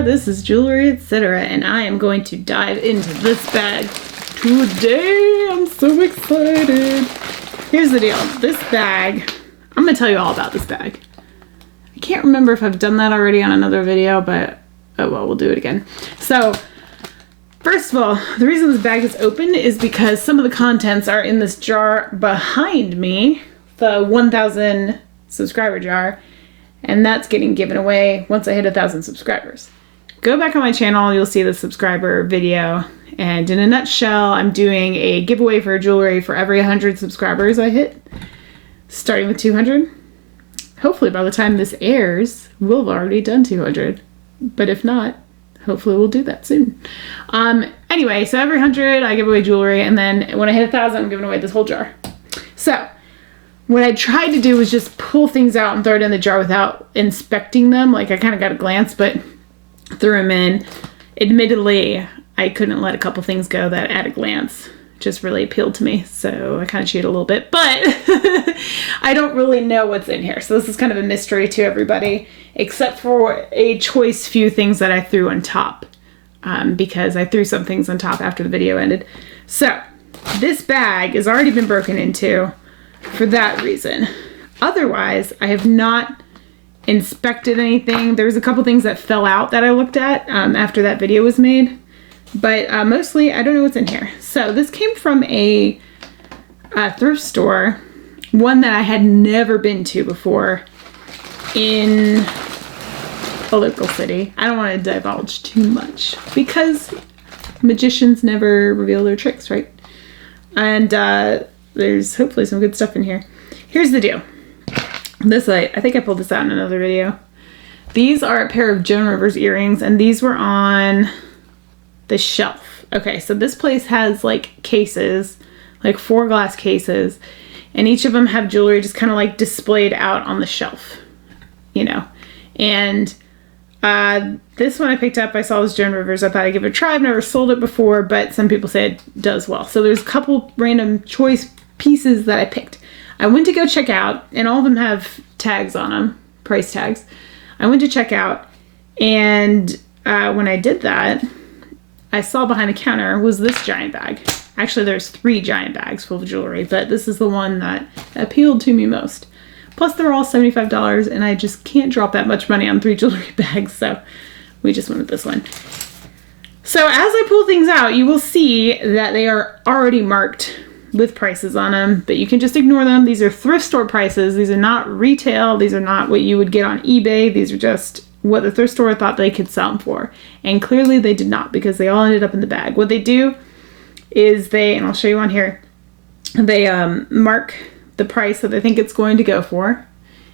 jar. This is Jewelry Etc. And I am going to dive into this bag today. I'm so excited. Here's the deal. This bag, I'm going to tell you all about this bag. I can't remember if I've done that already on another video, but oh well, we'll do it again. So, first of all, the reason this bag is open is because some of the contents are in this jar behind me, the 1,000 subscriber jar, and that's getting given away once I hit 1,000 subscribers. Go back on my channel, you'll see the subscriber video, and in a nutshell, I'm doing a giveaway for jewelry for every 100 subscribers I hit, starting with 200. Hopefully by the time this airs, we'll have already done 200, but if not, hopefully we'll do that soon. Anyway, so every 100 I give away jewelry, and then when I hit 1,000, I'm giving away this whole jar. So, what I tried to do was just pull things out and throw it in the jar without inspecting them. Like, I kind of got a glance, but threw them in. Admittedly, I couldn't let a couple things go that at a glance just really appealed to me. So I kind of cheated a little bit, but I don't really know what's in here. So this is kind of a mystery to everybody, except for a choice few things that I threw on top, because I threw some things on top after the video ended. So this bag has already been broken into for that reason. Otherwise, I have not inspected anything. There's a couple things that fell out that I looked at after that video was made, but mostly I don't know what's in here. So this came from a thrift store, one that I had never been to before in a local city. I don't want to divulge too much because magicians never reveal their tricks, right? And there's hopefully some good stuff in here. Here's the deal. This, I think I pulled this out in another video. These are a pair of Joan Rivers earrings, and these were on the shelf. Okay, so this place has like cases, like 4 glass cases, and each of them have jewelry just kind of like displayed out on the shelf, you know. And this one I picked up, I saw this Joan Rivers. I thought I'd give it a try. I've never sold it before, but some people say it does well. So there's a couple random choice pieces that I picked. I went to go check out, and all of them have tags on them, price tags. I went to check out, and when I did that, I saw behind the counter was this giant bag. Actually, there's 3 giant bags full of jewelry, but this is the one that appealed to me most. Plus, they're all $75, and I just can't drop that much money on 3 jewelry bags, so we just went with this one. So as I pull things out, you will see that they are already marked with prices on them, but you can just ignore them. These are thrift store prices. These are not retail. These are not what you would get on eBay. These are just what the thrift store thought they could sell them for. And clearly they did not, because they all ended up in the bag. What they do is and I'll show you on here, they mark the price that they think it's going to go for.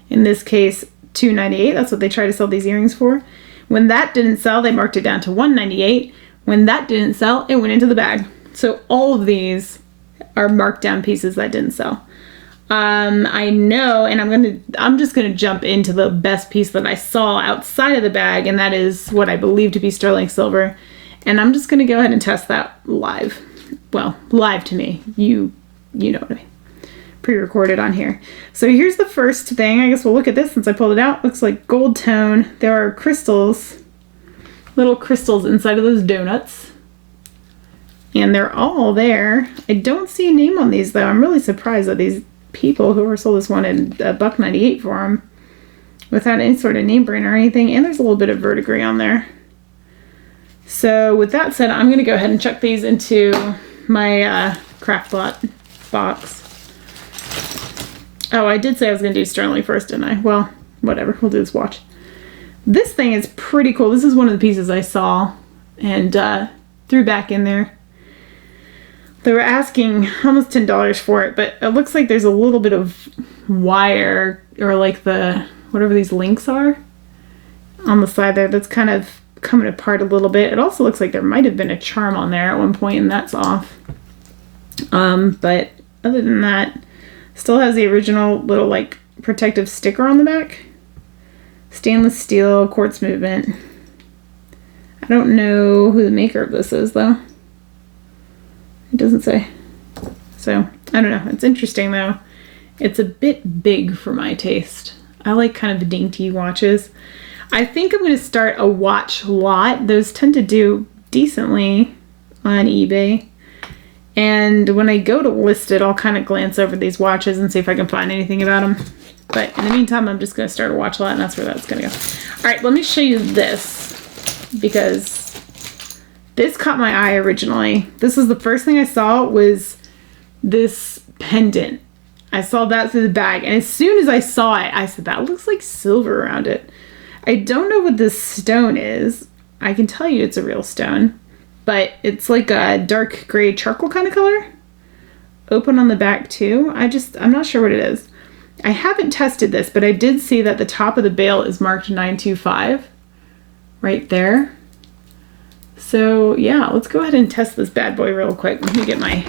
In this case, $298. That's what they try to sell these earrings for. When that didn't sell, they marked it down to $198. When that didn't sell, it went into the bag. So all of these are marked down pieces that didn't sell. I know, and I'm just gonna jump into the best piece that I saw outside of the bag, and that is what I believe to be sterling silver. And I'm just gonna go ahead and test that live. Well, live to me. You know what I mean. Pre-recorded on here. So here's the first thing. I guess we'll look at this since I pulled it out. Looks like gold tone. There are crystals, little crystals inside of those donuts. And they're all there. I don't see a name on these though. I'm really surprised that these people, whoever sold this, wanted $1.98 for them without any sort of name brand or anything. And there's a little bit of verdigris on there. So with that said, I'm going to go ahead and chuck these into my craft lot box. Oh, I did say I was going to do sterling first, didn't I? Well, whatever. We'll do this watch. This thing is pretty cool. This is one of the pieces I saw and threw back in there. They were asking almost $10 for it, but it looks like there's a little bit of wire, or like whatever these links are on the side there, that's kind of coming apart a little bit. It also looks like there might have been a charm on there at one point, and that's off. But other than that, still has the original little like protective sticker on the back. Stainless steel, quartz movement. I don't know who the maker of this is though. It doesn't say. So, I don't know. It's interesting though. It's a bit big for my taste. I like kind of dainty watches. I think I'm going to start a watch lot. Those tend to do decently on eBay. And when I go to list it, I'll kind of glance over these watches and see if I can find anything about them. But in the meantime, I'm just going to start a watch lot, and that's where that's going to go. All right, let me show you this, because this caught my eye originally. This was the first thing I saw, was this pendant. I saw that through the bag, and as soon as I saw it, I said, that looks like silver around it. I don't know what this stone is. I can tell you it's a real stone, but it's like a dark gray charcoal kind of color. Open on the back too. I'm not sure what it is. I haven't tested this, but I did see that the top of the bail is marked 925 right there. So yeah, let's go ahead and test this bad boy real quick. Let me get my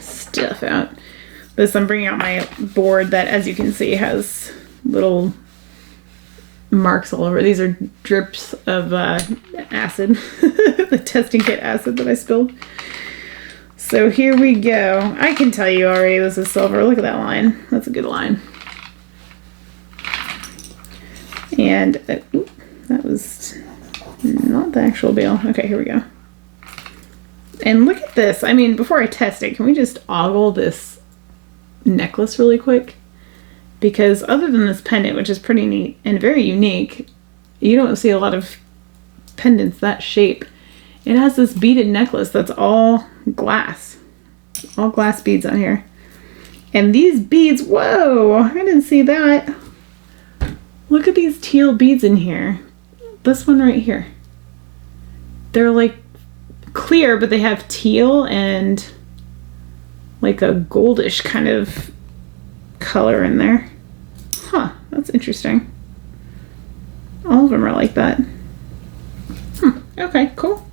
stuff out. I'm bringing out my board that, as you can see, has little marks all over. These are drips of acid, the testing kit acid that I spilled. So here we go. I can tell you already this is silver. Look at that line. That's a good line. And that was not the actual bail. Okay, here we go. And look at this. I mean, before I test it, can we just ogle this necklace really quick? Because other than this pendant, which is pretty neat and very unique, you don't see a lot of pendants that shape. It has this beaded necklace that's all glass beads on here. And these beads, whoa, I didn't see that. Look at these teal beads in here. This one right here. They're like clear, but they have teal and like a goldish kind of color in there. Huh, that's interesting. All of them are like that. Okay, cool.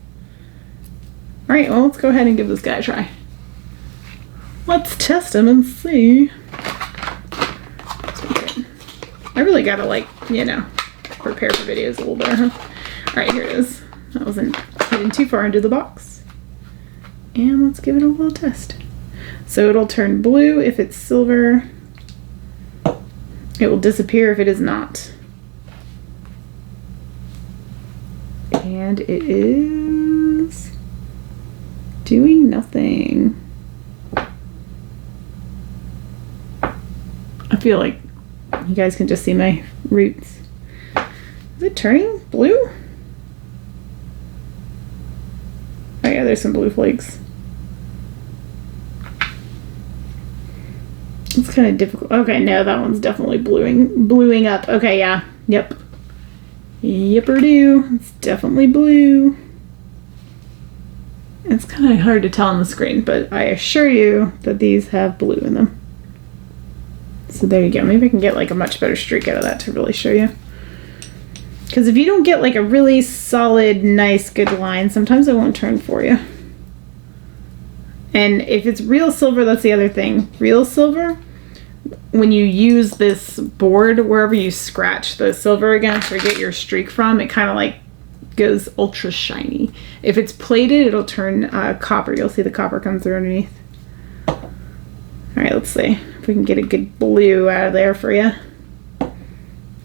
All right, well, let's go ahead and give this guy a try. Let's test him and see. I really gotta, like, you know, prepare for videos a little better, huh? All right, here it is. That wasn't hidden too far into the box. And let's give it a little test. So it'll turn blue if it's silver. It will disappear if it is not. And it is doing nothing. I feel like you guys can just see my roots. Is it turning blue? Oh yeah, there's some blue flakes. It's kind of difficult. Okay, no, that one's definitely bluing up. Okay, yeah. Yep. Yipper-do. It's definitely blue. It's kind of hard to tell on the screen, but I assure you that these have blue in them. So there you go. Maybe I can get like a much better streak out of that to really show you. Because if you don't get like a really solid, nice, good line, sometimes it won't turn for you. And if it's real silver, that's the other thing. Real silver, when you use this board, wherever you scratch the silver against or get your streak from, it kind of like goes ultra shiny. If it's plated, it'll turn copper. You'll see the copper come through underneath. All right, let's see if we can get a good blue out of there for you.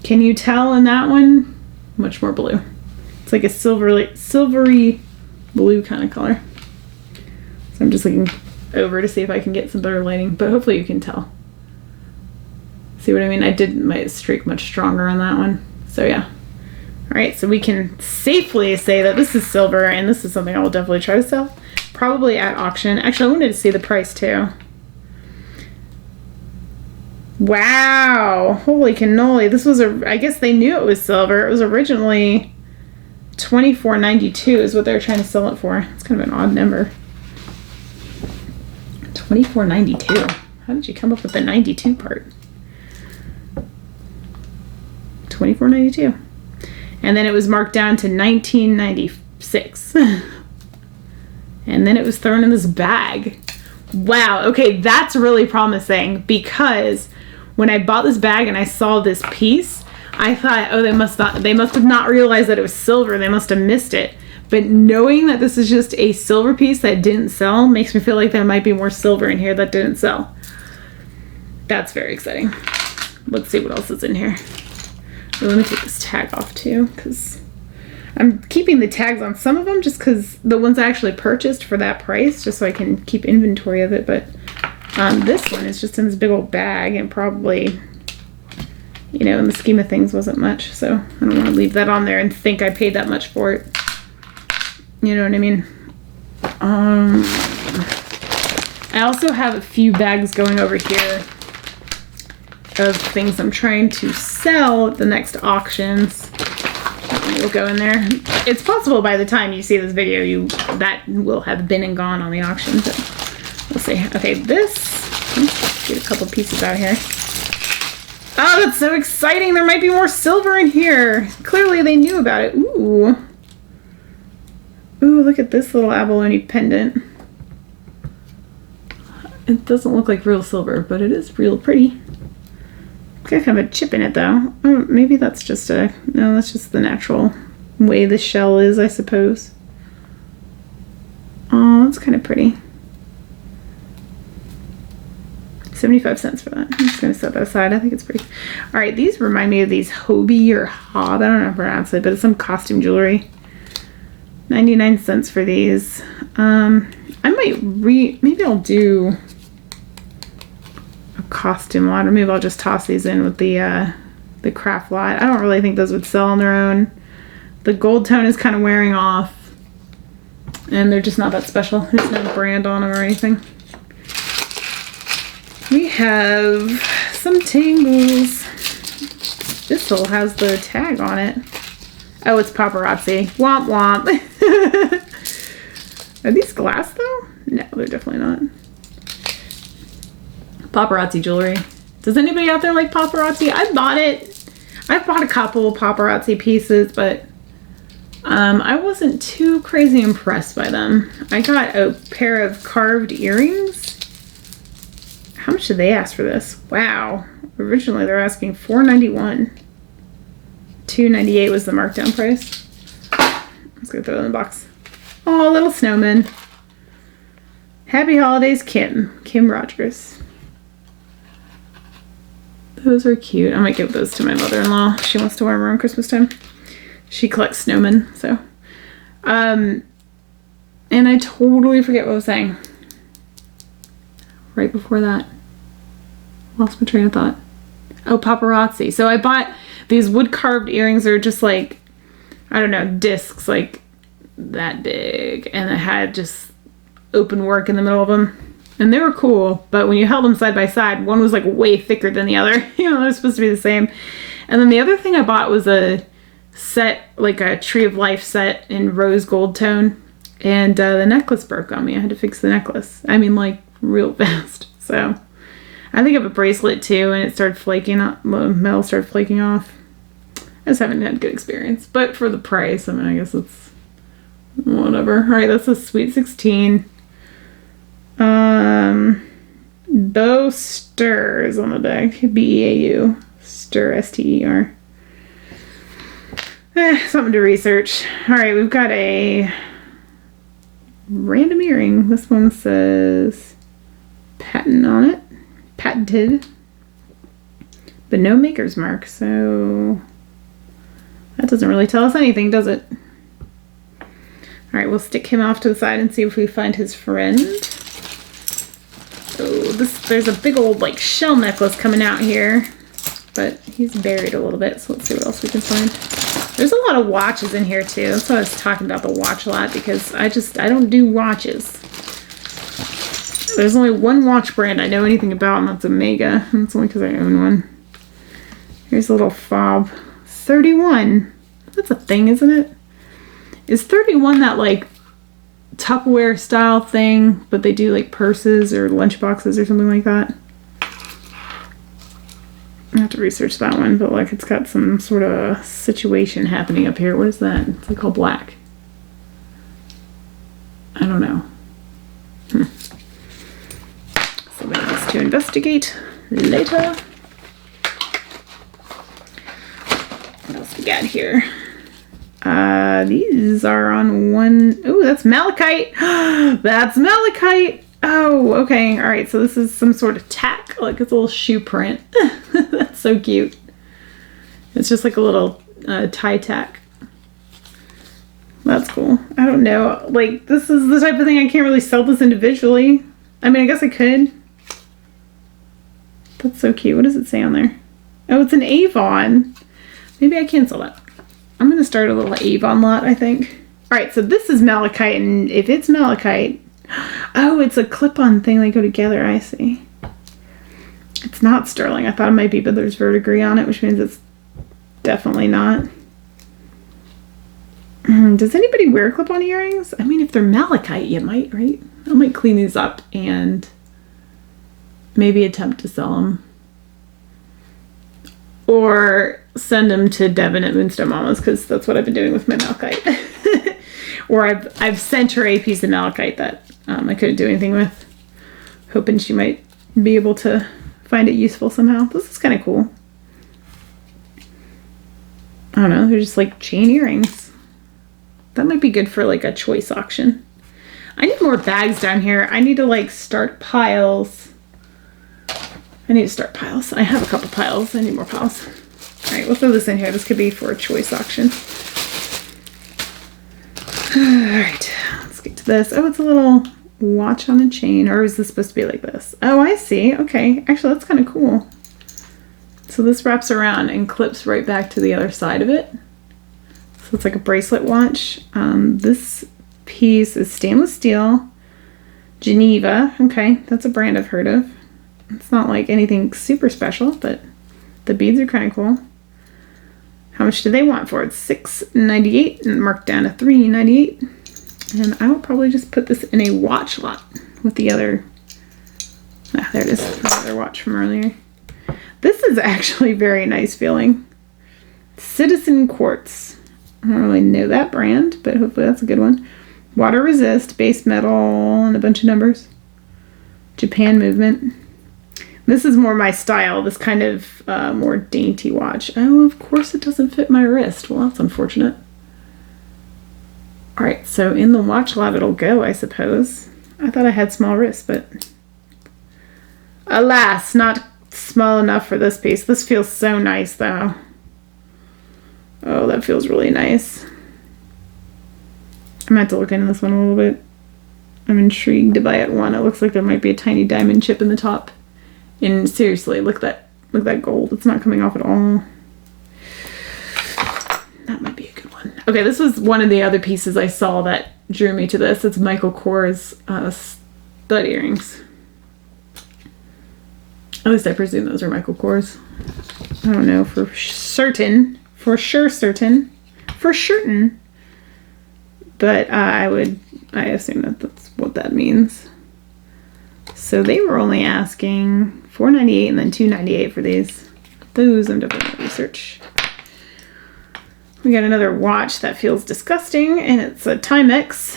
Can you tell in that one? Much more blue. It's like a silvery blue kind of color. So I'm just looking over to see if I can get some better lighting, but hopefully you can tell. See what I mean? I did my streak much stronger on that one. So yeah. All right, so we can safely say that this is silver, and this is something I will definitely try to sell. Probably at auction. Actually, I wanted to see the price too. Wow, holy cannoli. This was I guess they knew it was silver. It was originally $24.92 is what they were trying to sell it for. It's kind of an odd number. $24.92. How did you come up with the 92 part? $24.92. And then it was marked down to $19.96. And then it was thrown in this bag. Wow, okay, that's really promising, because when I bought this bag and I saw this piece, I thought, oh, they must have not realized that it was silver. They must have missed it. But knowing that this is just a silver piece that didn't sell makes me feel like there might be more silver in here that didn't sell. That's very exciting. Let's see what else is in here. So let me take this tag off too, because I'm keeping the tags on some of them just because the ones I actually purchased for that price, just so I can keep inventory of it. But this one is just in this big old bag and probably, you know, in the scheme of things wasn't much. So I don't want to leave that on there and think I paid that much for it. You know what I mean? I also have a few bags going over here of things I'm trying to sell at the next auctions. Will go in there. It's possible by the time you see this video, that will have been and gone on the auction. But we'll see. Okay, let's get a couple pieces out here. Oh, that's so exciting! There might be more silver in here. Clearly, they knew about it. Ooh, look at this little abalone pendant. It doesn't look like real silver, but it is real pretty. Got kind of a chip in it though. Oh, maybe that's just no, that's just the natural way the shell is, I suppose. Oh, that's kind of pretty. 75 cents for that. I'm just gonna set that aside. I think it's pretty. All right, these remind me of these Hobie or Hob. I don't know how to pronounce it, but it's some costume jewelry. 99 cents for these. I might maybe I'll do a costume lot, or maybe I'll just toss these in with the craft lot. I don't really think those would sell on their own. The gold tone is kind of wearing off, and they're just not that special. There's no brand on them or anything. We have some tingles. This still has the tag on it. Oh, it's paparazzi. Womp womp. Are these glass though? No, they're definitely not. Paparazzi jewelry. Does anybody out there like paparazzi? I bought it. I've bought a couple paparazzi pieces, but I wasn't too crazy impressed by them. I got a pair of carved earrings. How much did they ask for this? Wow. Originally they're asking $4.91. $2.98 was the markdown price. Let's go throw it in the box. Oh, little snowman. Happy holidays, Kim. Kim Rogers. Those are cute. I might give those to my mother-in-law. She wants to wear them around Christmas time. She collects snowmen, so. And I totally forget what I was saying. Right before that. Lost my train of thought. Oh, paparazzi. So I bought these wood-carved earrings. They're just like, I don't know, discs like that big. And it had just open work in the middle of them. And they were cool, but when you held them side by side, one was like way thicker than the other. You know, they're supposed to be the same. And then the other thing I bought was a set, like a Tree of Life set in rose gold tone. And the necklace broke on me. I had to fix the necklace. I mean, like, real fast. So I think I have a bracelet too, and it started flaking off. The metal started flaking off. I just haven't had a good experience. But for the price, I mean, I guess it's whatever. All right, that's a Sweet 16. Bow Stir is on the back. B-E-A-U. Stir, S-T-E-R. Something to research. All right, we've got a random earring. This one says patent on it. Patented. But no maker's mark, so that doesn't really tell us anything, does it? All right, we'll stick him off to the side and see if we find his friend. Oh, there's a big old like shell necklace coming out here, but he's buried a little bit, so let's see what else we can find. There's a lot of watches in here too. That's why I was talking about the watch a lot, because I don't do watches. There's only one watch brand I know anything about, and that's Omega. And that's only because I own one. Here's a little fob. 31. That's a thing, isn't it? Is 31 that like Tupperware style thing, but they do like purses or lunch boxes or something like that? I have to research that one, but like it's got some sort of situation happening up here. What is that? It's like all black. I don't know. Something else to investigate later. What else we got here? These are on one. Oh, that's malachite. That's malachite. Oh, okay. All right. So this is some sort of tack, like it's a little shoe print. That's so cute. It's just like a little tie tack. That's cool. I don't know. Like, this is the type of thing I can't really sell this individually. I mean, I guess I could. That's so cute. What does it say on there? Oh, it's an Avon. Maybe I can sell that. I'm going to start a little Avon lot, I think. All right, so this is malachite, and if it's malachite... Oh, it's a clip-on thing. They go together. I see. It's not sterling. I thought it might be, but there's verdigris on it, which means it's definitely not. Does anybody wear clip-on earrings? I mean, if they're malachite, you might, right? I might clean these up and maybe attempt to sell them. Or send them to Devin at Moonstone Mamas, because that's what I've been doing with my malachite. Or I've sent her a piece of malachite that I couldn't do anything with, hoping she might be able to find it useful somehow. This is kind of cool. I don't know, they're just like chain earrings. That might be good for like a choice auction. I need more bags down here. I need to like start piles. I need to start piles. I have a couple piles. I need more piles. All right, we'll throw this in here. This could be for a choice auction. All right, let's get to this. Oh, it's a little watch on a chain. Or is this supposed to be like this? Oh, I see. Okay, actually, that's kind of cool. So this wraps around and clips right back to the other side of it. So it's like a bracelet watch. This piece is stainless steel, Geneva. Okay, that's a brand I've heard of. It's not like anything super special, but the beads are kind of cool. How much do they want for it? $6.98 and marked down to $3.98. And I will probably just put this in a watch lot with the other. Ah, there it is. The other watch from earlier. This is actually very nice feeling. Citizen Quartz. I don't really know that brand, but hopefully that's a good one. Water resist, base metal, and a bunch of numbers. Japan movement. This is more my style, this kind of more dainty watch. Oh, of course it doesn't fit my wrist. Well, that's unfortunate. All right, so in the watch lot it'll go, I suppose. I thought I had small wrists, but alas, not small enough for this piece. This feels so nice, though. Oh, that feels really nice. I meant to look into this one a little bit. I'm intrigued by it. One, it looks like there might be a tiny diamond chip in the top. And seriously, look at that gold. It's not coming off at all. That might be a good one. Okay, this was one of the other pieces I saw that drew me to this. It's Michael Kors stud earrings. At least I presume those are Michael Kors. I don't know for certain. For sure certain. For certain. But I assume that that's what that means. So they were only asking $4.98 and then $2.98 for these. Those I'm definitely going to research. We got another watch that feels disgusting, and it's a Timex,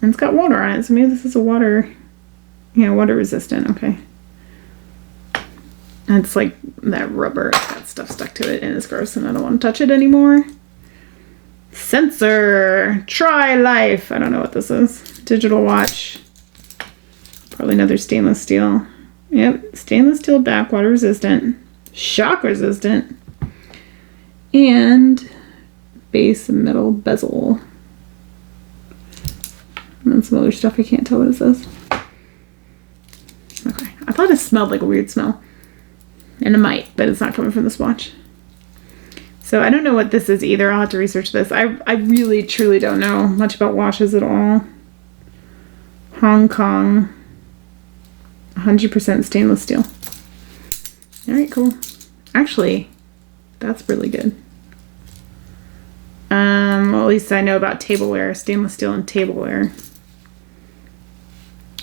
and it's got water on it. So maybe this is a water resistant. Okay. And it's like that rubber. It's got stuff stuck to it, and it's gross, and I don't want to touch it anymore. Sensor. Try Life. I don't know what this is. Digital watch. Probably another stainless steel. Yep, stainless steel back, water resistant, shock resistant, and base metal bezel. And then some other stuff I can't tell what it says. Okay, I thought it smelled like a weird smell. And it might, but it's not coming from this watch. So I don't know what this is either. I'll have to research this. I really, truly don't know much about watches at all. Hong Kong. 100% stainless steel. All right, cool. Actually, that's really good. Well, at least I know about tableware, stainless steel and tableware.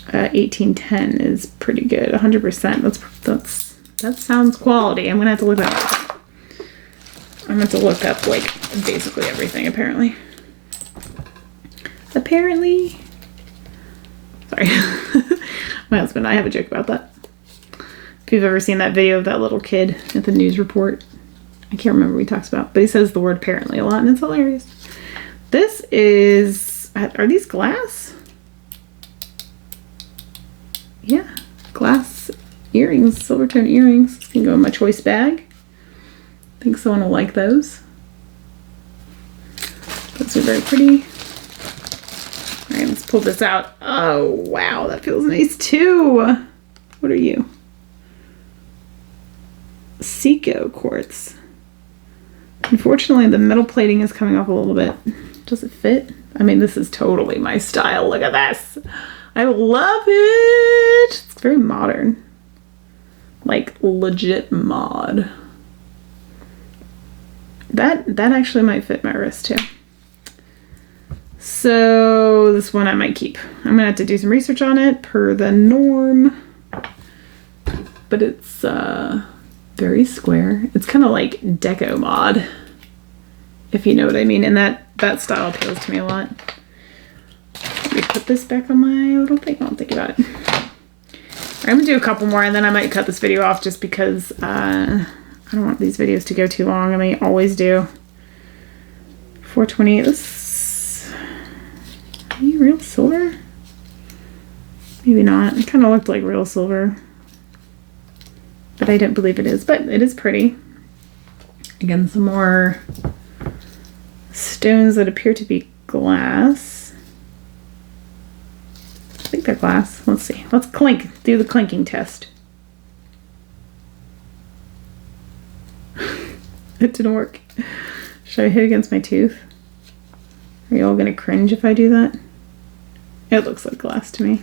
1810 is pretty good. 100%. That sounds quality. I'm gonna have to look that up. I'm gonna have to look up like basically everything. Apparently. Sorry. My husband and I have a joke about that. If you've ever seen that video of that little kid at the news report, I can't remember what he talks about, but he says the word apparently a lot, and it's hilarious. This is, are these glass? Yeah, glass earrings, silver tone earrings. This can go in my choice bag. think someone will like those. Those are very pretty. All right, let's pull this out. Oh, wow, that feels nice too. What are you? Seco quartz. Unfortunately, the metal plating is coming off a little bit. Does it fit? I mean, this is totally my style. Look at this. I love it. It's very modern. Like legit mod. That actually might fit my wrist too. So this one I might keep. I'm gonna have to do some research on it per the norm. But it's very square. It's kind of like deco mod, if you know what I mean. And that style appeals to me a lot. Let me put this back on my little thing while I'm thinking about it. I'm gonna do a couple more and then I might cut this video off just because I don't want these videos to go too long, and they always do. 428. This, are you real silver? Maybe not. It kind of looked like real silver, but I don't believe it is. But it is pretty. Again, some more stones that appear to be glass. I think they're glass. Let's see. Let's do the clinking test. It didn't work. Should I hit against my tooth? Are you all gonna cringe if I do that? It looks like glass to me.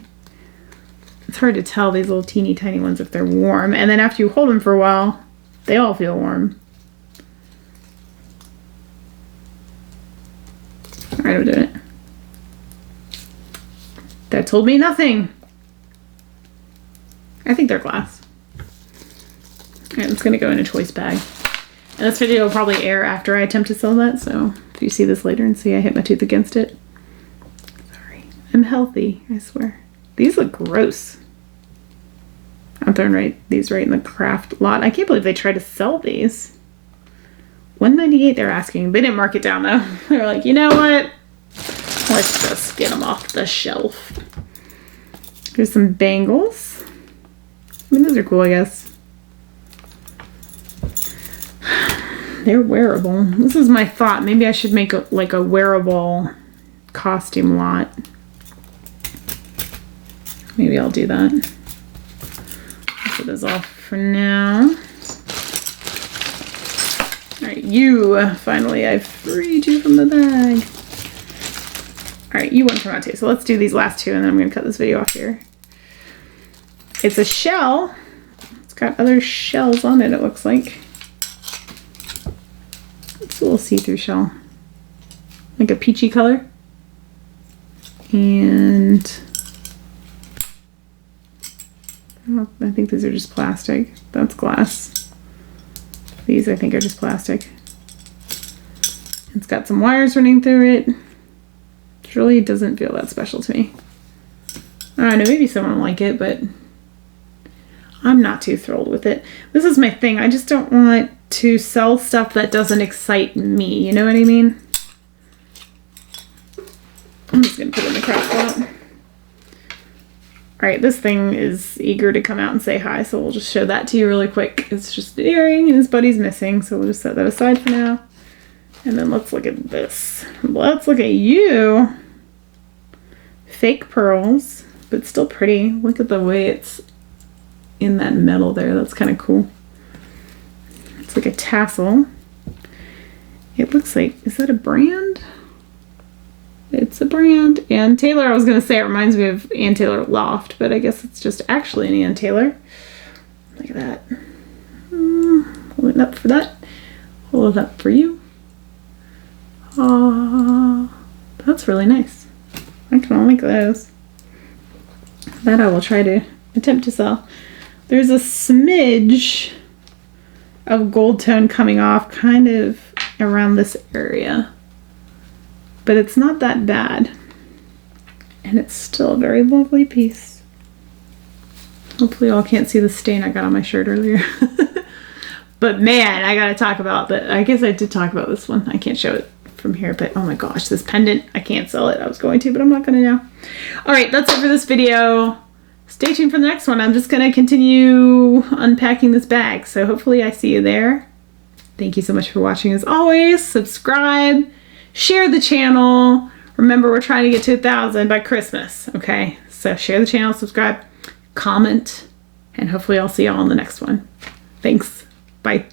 It's hard to tell these little teeny tiny ones if they're warm, and then after you hold them for a while, they all feel warm. All right, I'm doing it. That told me nothing. I think they're glass. All right, it's gonna go in a choice bag. And this video will probably air after I attempt to sell that, so if you see this later and see I hit my tooth against it, sorry. I'm healthy, I swear. These look gross. I'm throwing these right in the craft lot. I can't believe they try to sell these. $198 they're asking. They didn't mark it down though. They're like, you know what? Let's just get them off the shelf. Here's some bangles. I mean, those are cool, I guess. They're wearable. This is my thought. Maybe I should make like a wearable costume lot. Maybe I'll do that. I'll put this off for now. All right, you, finally, I've freed you from the bag. All right, you wouldn't come out too. So let's do these last two and then I'm gonna cut this video off here. It's a shell. It's got other shells on it, it looks like. It's a little see-through shell. Like a peachy color. And I think these are just plastic. That's glass. These I think are just plastic. It's got some wires running through it. It really doesn't feel that special to me. I don't know, maybe someone will like it, but I'm not too thrilled with it. This is my thing. I just don't want to sell stuff that doesn't excite me. You know what I mean? I'm just going to put it in the craft lot. Alright, this thing is eager to come out and say hi, so we'll just show that to you really quick. It's just an earring and his buddy's missing, so we'll just set that aside for now. And then let's look at this. Let's look at you. Fake pearls, but still pretty. Look at the way it's in that metal there. That's kind of cool. It's like a tassel. It looks like, is that a brand? It's a brand. Ann Taylor, I was going to say it reminds me of Ann Taylor Loft, but I guess it's just actually an Ann Taylor. Look at that. Hold it up for that. Hold it up for you. That's really nice. I kind of like those. That I will try to attempt to sell. There's a smidge of gold tone coming off kind of around this area. But it's not that bad. And it's still a very lovely piece. Hopefully y'all can't see the stain I got on my shirt earlier. But man, I gotta talk about that. I guess I did talk about this one. I can't show it from here, but oh my gosh, this pendant, I can't sell it. I was going to, but I'm not gonna now. All right, that's it for this video. Stay tuned for the next one. I'm just gonna continue unpacking this bag. So hopefully I see you there. Thank you so much for watching as always. Subscribe, share the channel. Remember, we're trying to get to 1,000 by Christmas, okay? So share the channel, subscribe, comment, and hopefully I'll see y'all on the next one. Thanks. Bye.